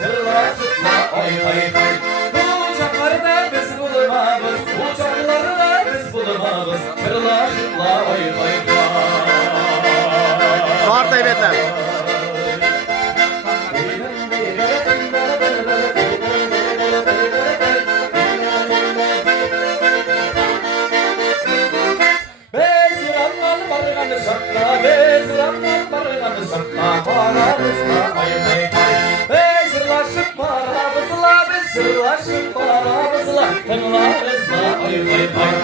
Çırla çıtla oy oy oy. Uçaklarda biz bulmamız, uçaklarda biz bulmamız. Çırla çıtla oy oy oy. Var taybetler. Sırlaşıp paramızla, tınlarızla oy oy oy.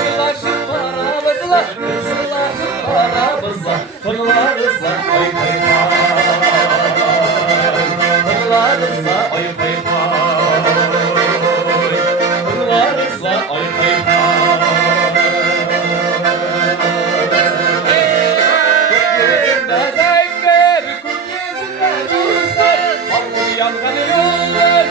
Sırlaşıp paramızla, sırlaşıp paramızla, tınlarızla oy oy oy. Tınlarızla oy oy oy. Tınlarızla oy oy oy. Gökyüzünde zengin, gökyüzünde dostlar, halkın yanganı yollar.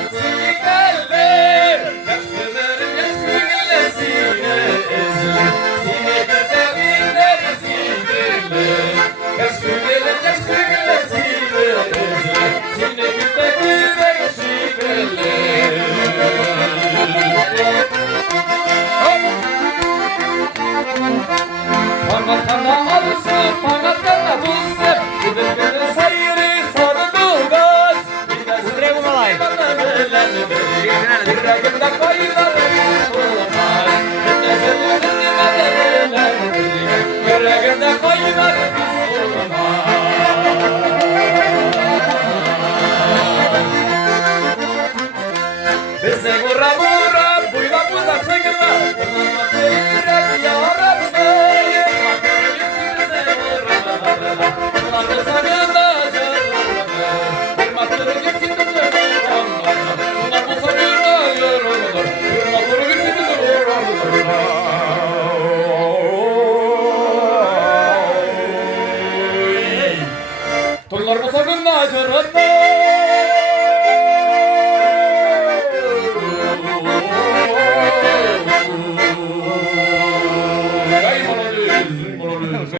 Pangatkana alırsın, pangatkana bulsun. Gidip sayırı sarılmaz. Süre bunalay. Yüreğimde kayıları bulmaz. Yüreğimde kayıları bulmaz. Bizi vura vura, buylap uzatsın gırla. Yürek yarabı. Tollar bu sakın acırında.